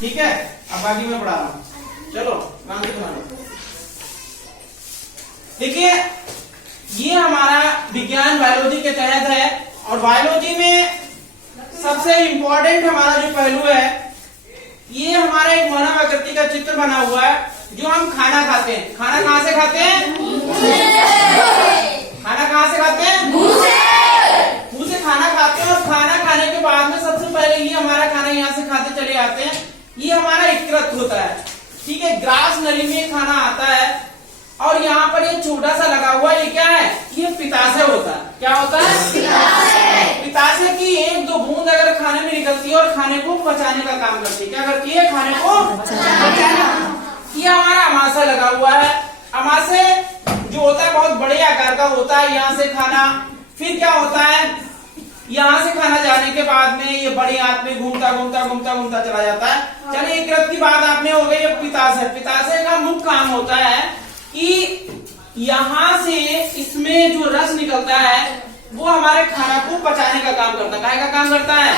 ठीक है, अब बाकी मैं पढ़ा रहा हूँ। चलो ध्यान से बना लो। देखिए ये हमारा विज्ञान बायोलॉजी के तहत है और बायोलॉजी में सबसे इम्पोर्टेंट हमारा जो पहलू है ये हमारा एक मानव आकृति का चित्र बना हुआ है। जो हम खाना खाते हैं, खाना कहाँ से खाते हैं? खाना कहाँ से खाते हैं? मुंह से खाना खाते हैं और खाना खाने के बाद में सबसे पहले ये हमारा खाना यहाँ से खाते चले आते हैं, ये हमारा यकृत होता है। ठीक है, ग्रास नली में खाना आता है और यहाँ पर ये छोटा सा लगा हुआ ये क्या है? ये पित्ताशय होता है। क्या होता है? पित्ताशय की एक दो बूंद अगर खाने में निकलती है और खाने को पचाने का काम करती है। क्या करती है? खाने को पचाना। ये हमारा अमाशय लगा हुआ है। अमाशय जो होता है बहुत बड़े आकार का होता है। यहाँ से खाना फिर क्या होता है, यहाँ से खाना जाने के बाद में ये बड़ी आंत में घूमता घूमता घूमता घूमता चला जाता है। चलिए यकृत की बात आपने हो गई। पित्ताशय, पित्ताशय का मुख्य काम होता है कि यहाँ से इसमें जो रस निकलता है वो हमारे खाना को पचाने का काम करता है। काहे का काम करता है?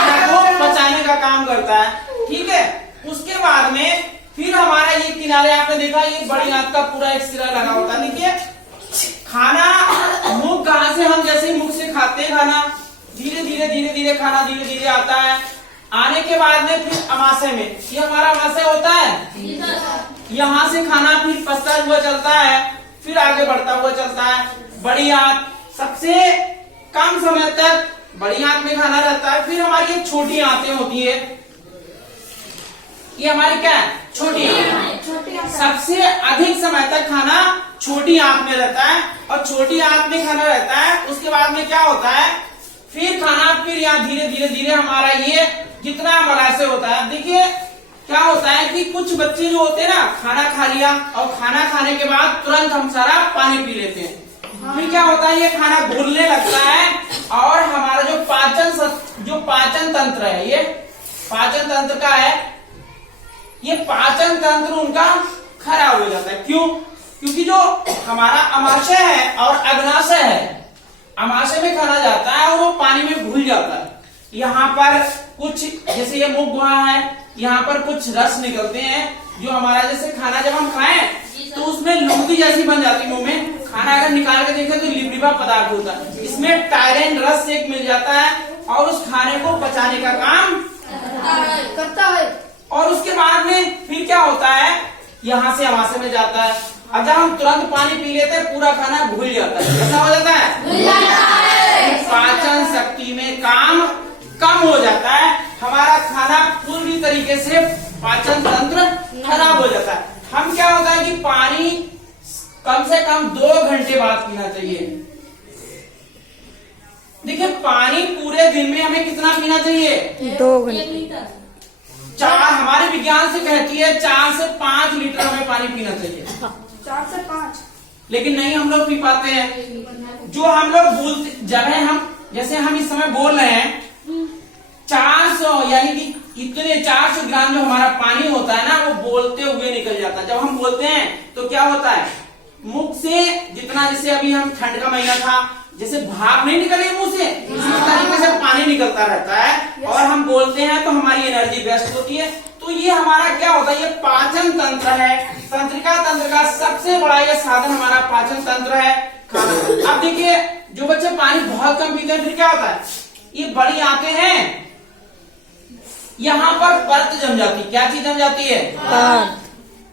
खाना को पचाने का काम करता है। ठीक है, उसके बाद में फिर हमारा ये किनारे आपने देखा ये बड़ी आंत का पूरा एक सिरा लगा होता है। देखिए खाना मुख कहाँ से, हम जैसे ही मुख से खाते हैं खाना धीरे धीरे धीरे धीरे खाना धीरे धीरे आता है। आने के बाद में फिर अमाशय में, ये हमारा अमाशय होता है। यहाँ से खाना फिर पचता हुआ चलता है, फिर आगे बढ़ता हुआ चलता है। बड़ी आंत सबसे कम समय तक बड़ी आंत में खाना रहता है। फिर हमारी ये छोटी आंतें होती है, ये हमारी क्या है? छोटी आंत। सबसे अधिक समय तक खाना छोटी आंत में रहता है और छोटी आंत में खाना रहता है। उसके बाद में क्या होता है, फिर खाना फिर यहाँ धीरे धीरे धीरे हमारा ये जितना मलाशय होता है। देखिए क्या होता है कि कुछ बच्चे जो होते हैं ना, खाना खा लिया और खाना खाने के बाद तुरंत हम सारा पानी पी लेते हैं। फिर क्या होता है, ये खाना घुलने लगता है और हमारा जो पाचन तंत्र है, ये पाचन तंत्र का है, ये पाचन तंत्र उनका खराब हो जाता है। क्यों? क्योंकि जो हमारा अमाशय है और अग्नाशय है, अमाशय में खाना जाता है और वो पानी में घुल जाता है। यहाँ पर कुछ जैसे ये मुख गुहा है, यहाँ पर कुछ रस निकलते हैं जो हमारा जैसे खाना जब हम खाएं तो उसमें लुगदी जैसी बन जाती मुंह में। खाना अगर निकाल के देखें तो लिबलिबा पदार्थ होता है, इसमें टायरेन रस एक मिल जाता है और उस खाने को पचाने का काम करता है। और उसके बाद में फिर क्या होता है, यहाँ से अमाशय में जाता है। अब जब हम तुरंत पानी पी लेते हैं पूरा खाना घुल जाता है। कैसा हो जाता है? पाचन शक्ति में काम कम हो जाता है, हमारा खाना पूरी तरीके से पाचन तंत्र खराब हो जाता है। हम क्या होता है कि पानी कम से कम 2 घंटे बाद पीना चाहिए। देखिए पानी पूरे दिन में हमें कितना पीना चाहिए? 2 घंटे। हमारे विज्ञान से कहती है 4 से 5 लीटर हमें पानी पीना चाहिए। 4 से 5, लेकिन नहीं हम लोग पी पाते हैं। जो हम लोग बोलते, जगह हम जैसे हम इस समय बोल रहे हैं 400 यानी कि इतने 400 ग्राम जो हमारा पानी होता है ना वो बोलते हुए निकल जाता है। जब हम बोलते हैं तो क्या होता है, मुख से जितना, जैसे अभी हम ठंड का महीना था, जैसे भाप नहीं निकले मुंह से, इसी तरीके से पानी निकलता रहता है और हम बोलते हैं तो हमारी एनर्जी वेस्ट होती है। तो ये हमारा क्या होता है, ये पाचन तंत्र है। तंत्रिका तंत्र का सबसे बड़ा ये साधन हमारा पाचन तंत्र है, खाना। अब देखिए जो बच्चे पानी बहुत कम पीते हैं फिर क्या होता है, ये बड़ी आंतें हैं, यहाँ पर परत जम जाती है। क्या चीज जम जाती है?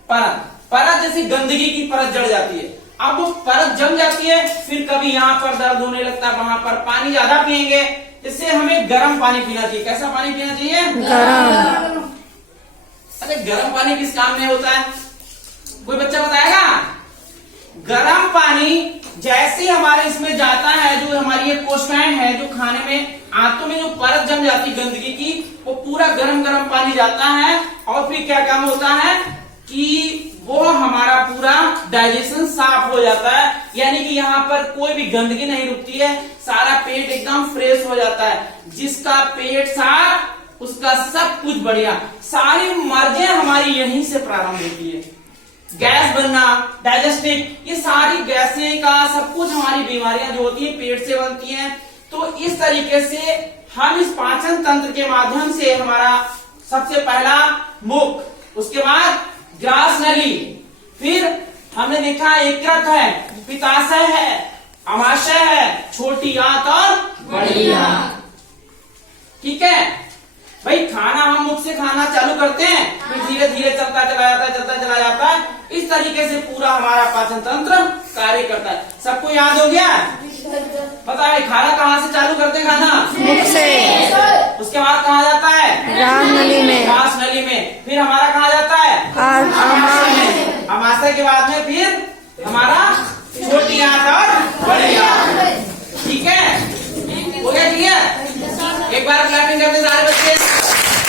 परत। परत जैसी गंदगी की परत जड़ जाती है। अब वो परत जम जाती है, फिर कभी यहाँ पर दर्द होने लगता है, वहां पर पानी ज्यादा पिएंगे, इससे हमें गर्म पानी पीना चाहिए। कैसा पानी पीना चाहिए? गरम। अरे गर्म पानी किस काम में होता है, कोई बच्चा बताएगा? गर्म पानी जैसे हमारे इसमें जाता है, जो हमारी ये कोशिकाएं है, जो खाने में आंतों में जो परत जम जाती गंदगी की, वो पूरा गर्म गर्म पानी जाता है और फिर क्या काम होता है कि वो हमारा पूरा डाइजेशन साफ हो जाता है। यानी कि यहाँ पर कोई भी गंदगी नहीं रुकती है, सारा पेट एकदम फ्रेश हो जाता है। जिसका पेट साफ उसका सब कुछ बढ़िया। सारी मर्जें हमारी यहीं से प्रारंभ होती है। गैस बनना, डाइजेस्टिक, ये सारी गैसें का सब कुछ हमारी बीमारियां जो होती है पेट से बनती हैं। तो इस तरीके से हम इस पाचन तंत्र के माध्यम से हमारा सबसे पहला मुख, उसके बाद ग्रास नली, फिर हमने देखा यकृत है, पित्ताशय है, अमाशय है, छोटी आंत और बड़ी आंत। ठीक है भाई, खाना हम मुख से खाना चालू करते हैं, फिर धीरे धीरे चलता चला जाता है, चलता चला जाता है। इस तरीके से पूरा हमारा पाचन तंत्र कार्य करता है। सबको याद हो गया? पता है खाना कहाँ से चालू करते हैं? खाना मुख से, उसके बाद कहाँ जाता है? ग्रास नली में, ग्रास नली में, फिर हमारा कहाँ जाता है? आमाशय में, अमाशय के बाद में फिर हमारा छोटी आंत और बड़ी आंत। ठीक है, हो गया क्लियर? एक बार क्लैपिंग करते सारे